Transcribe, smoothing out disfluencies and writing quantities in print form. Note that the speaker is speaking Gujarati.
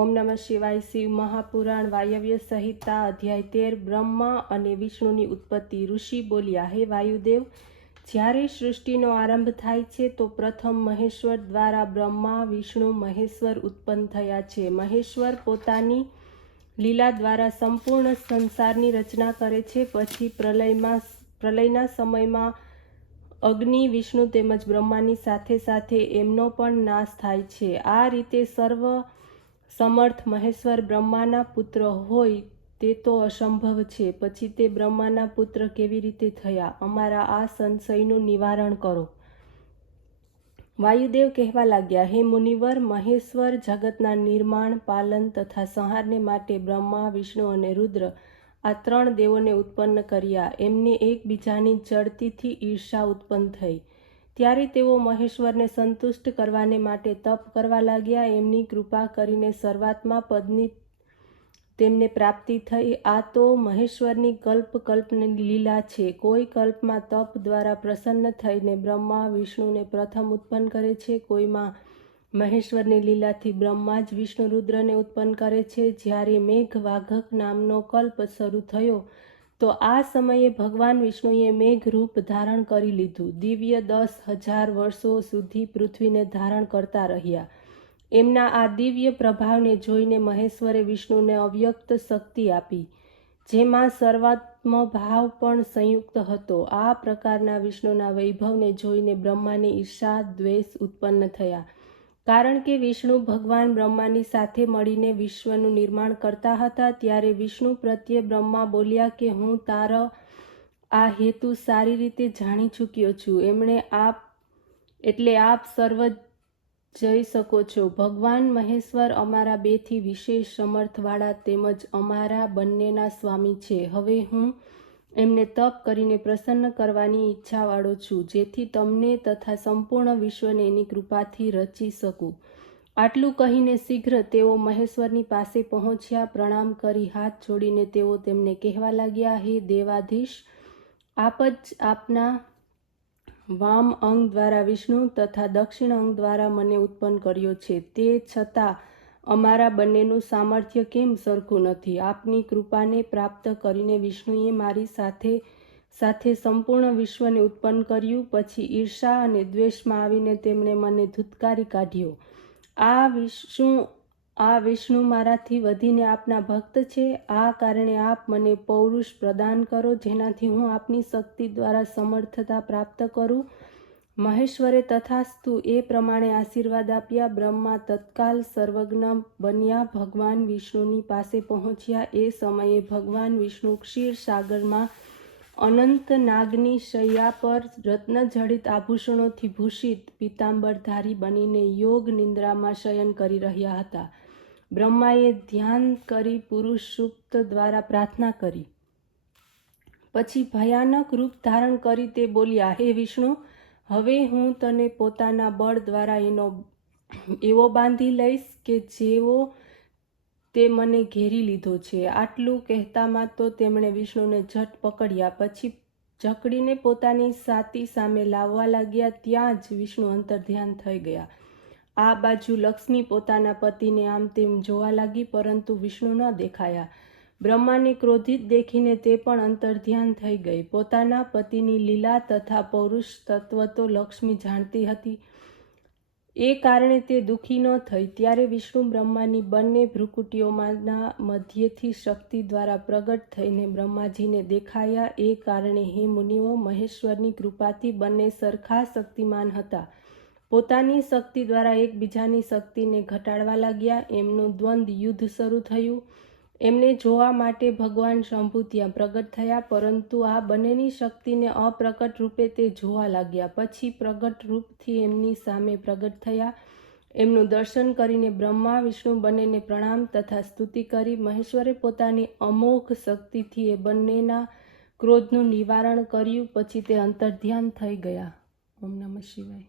ઓમ નમઃ શિવાય. શિવ મહાપુરાણ વાયવ્ય સંહિતા અધ્યાય 13 બ્રહ્મા અને વિષ્ણુની ઉત્પત્તિ. ઋષિ બોલ્યા, હે વાયુદેવ, જ્યારે સૃષ્ટિનો આરંભ થાય છે તો પ્રથમ મહેશ્વર દ્વારા બ્રહ્મા વિષ્ણુ મહેશ્વર ઉત્પન્ન થયા છે. મહેશ્વર પોતાની લીલા દ્વારા સંપૂર્ણ સંસારની રચના કરે છે. પછી પ્રલયના સમયમાં અગ્નિ, વિષ્ણુ તેમજ બ્રહ્માની સાથે સાથે એમનો પણ નાશ થાય છે. આ રીતે સર્વ સમર્થ મહેશ્વર બ્રહ્માના પુત્ર હોય તે તો અસંભવ છે. પછી તે બ્રહ્માના પુત્ર કેવી રીતે થયા? અમારા આ સંશયનું નિવારણ કરો. વાયુદેવ કહેવા લાગ્યા, હે મુનિવર, મહેશ્વર જગતના નિર્માણ, પાલન તથા સંહારને માટે બ્રહ્મા, વિષ્ણુ અને રુદ્ર આ 3 દેવોને ઉત્પન્ન કર્યા. એમને એકબીજાની જડતીથી ઈર્ષા ઉત્પન્ન થઈ. ત્યારે તેઓ મહેશ્વરને સંતુષ્ટ કરવાને માટે તપ કરવા લાગ્યા. એમની કૃપા કરીને સર્વાત્મા પદની તેમને પ્રાપ્તિ થઈ. આ તો મહેશ્વરની કલ્પની લીલા છે. કોઈ કલ્પમાં તપ દ્વારા પ્રસન્ન થઈને બ્રહ્મા વિષ્ણુને પ્રથમ ઉત્પન્ન કરે છે. કોઈમાં મહેશ્વરની લીલાથી બ્રહ્મા જ વિષ્ણુ રુદ્રને ઉત્પન્ન કરે છે. જ્યારે મેઘ વાઘક નામનો કલ્પ શરૂ થયો તો આ સમયે ભગવાન વિષ્ણુએ મેઘ રૂપ ધારણ કરી લીધું. દિવ્ય 10,000 વર્ષો સુધી પૃથ્વીને ધારણ કરતા રહ્યા. એમના આ દિવ્ય પ્રભાવને જોઈને મહેશ્વરે વિષ્ણુને અવ્યક્ત શક્તિ આપી, જેમાં સર્વાત્મ ભાવ પણ સંયુક્ત હતો. આ પ્રકારના વિષ્ણુના વૈભવને જોઈને બ્રહ્માની ઈર્ષા, દ્વેષ ઉત્પન્ન થયા. કારણ કે વિષ્ણુ ભગવાન બ્રહ્માની સાથે મળીને વિશ્વનું નિર્માણ કરતા હતા. ત્યારે વિષ્ણુ પ્રત્યે બ્રહ્મા બોલ્યા કે હું તારો આ હેતુ સારી રીતે જાણી ચૂક્યો છું. આપ સર્વ જઈ શકો છો. ભગવાન મહેશ્વર અમારા 2થી વિશેષ સમર્થવાળા તેમજ અમારા બંનેના સ્વામી છે. હવે હું એમને તપ કરીને પ્રસન્ન કરવાની ઈચ્છાવાળો છું, જેથી તમને તથા સંપૂર્ણ વિશ્વને એની કૃપાથી રચી શકું. આટલું કહીને શીઘ્ર તેઓ મહેશ્વરની પાસે પહોંચ્યા. પ્રણામ કરી હાથ જોડીને તેઓ તેમને કહેવા લાગ્યા, હે દેવાધીશ, આપ જ આપના વામ અંગ દ્વારા વિષ્ણુ તથા દક્ષિણ અંગ દ્વારા મને ઉત્પન્ન કર્યો છે. તે છતાં અમારા બંનેનું સામર્થ્ય કેમ સરખું નથી? આપની કૃપાને પ્રાપ્ત કરીને વિષ્ણુએ મારી સાથે સંપૂર્ણ વિશ્વને ઉત્પન્ન કર્યું. પછી ઈર્ષા અને દ્વેષમાં આવીને તેમણે મને ધુત્કારી કાઢ્યો. આ વિષ્ણુ મારાથી વધીને આપના ભક્ત છે. આ કારણે આપ મને પૌરુષ પ્રદાન કરો, જેનાથી હું આપની શક્તિ દ્વારા સમર્થતા પ્રાપ્ત કરું. મહેશ્વરે તથાસ્તુ એ પ્રમાણે આશીર્વાદ આપ્યા. બ્રહ્મા તત્કાલ સર્વજ્ઞ બન્યા ભગવાન વિષ્ણુની પાસે પહોંચ્યા. એ સમયે ભગવાન વિષ્ણુ ક્ષીર સાગરમાં અનંત નાગની શૈયા પર રત્નજડિત આભૂષણોથી ભૂષિત પીતાંબરધારી બનીને યોગ નિંદ્રામાં શયન કરી રહ્યા હતા. બ્રહ્માએ ધ્યાન કરી પુરુષ સૂક્ત દ્વારા પ્રાર્થના કરી. પછી ભયાનક રૂપ ધારણ કરી તે બોલ્યા, હે વિષ્ણુ, હવે હું તને પોતાના બળ દ્વારા એવો બાંધી લઈશ કે જેવો તે મને ઘેરી લીધો છે. આટલું કહેતામાં તો તેમણે વિષ્ણુને ઝટ પકડ્યા. પછી જકડીને પોતાની છાતી સામે લાવવા લાગ્યા. ત્યાં જ વિષ્ણુ અંતર્ધ્યાન થઈ ગયા. આ બાજુ લક્ષ્મી પોતાના પતિને આમ તેમ જોવા લાગી, પરંતુ વિષ્ણુ ન દેખાયા. બ્રહ્માને ક્રોધિત દેખીને તે પણ અંતર્ધ્યાન થઈ ગઈ. પોતાના પતિની લીલા તથા પૌરુષ તત્વ તો લક્ષ્મી જાણતી હતી. એ કારણે તે દુઃખી ન થઈ. ત્યારે વિષ્ણુ બ્રહ્માની બંને ભ્રુકુટીઓમાંના મધ્યથી શક્તિ દ્વારા પ્રગટ થઈને બ્રહ્માજીને દેખાયા. એ કારણે હે મુનિઓ, મહેશ્વરની કૃપાથી બંને સરખા શક્તિમાન હતા. પોતાની શક્તિ દ્વારા એકબીજાની શક્તિને ઘટાડવા લાગ્યા. એમનું દ્વંદ્વ યુદ્ધ શરૂ થયું. એમને જોવા માટે ભગવાન શંભુ ત્યાં પ્રગટ થયા, પરંતુ આ બંનેની શક્તિને અપ્રકટ રૂપે તે જોવા લાગ્યા. પછી પ્રગટ રૂપથી એમની સામે પ્રગટ થયા. એમનું દર્શન કરીને બ્રહ્મા વિષ્ણુ બંનેને પ્રણામ તથા સ્તુતિ કરી. મહેશ્વરે પોતાની અમોઘ શક્તિથી એ બંનેના ક્રોધનું નિવારણ કર્યું. પછી તે અંતર્ધ્યાન થઈ ગયા. ઓમ નમઃ શિવાય.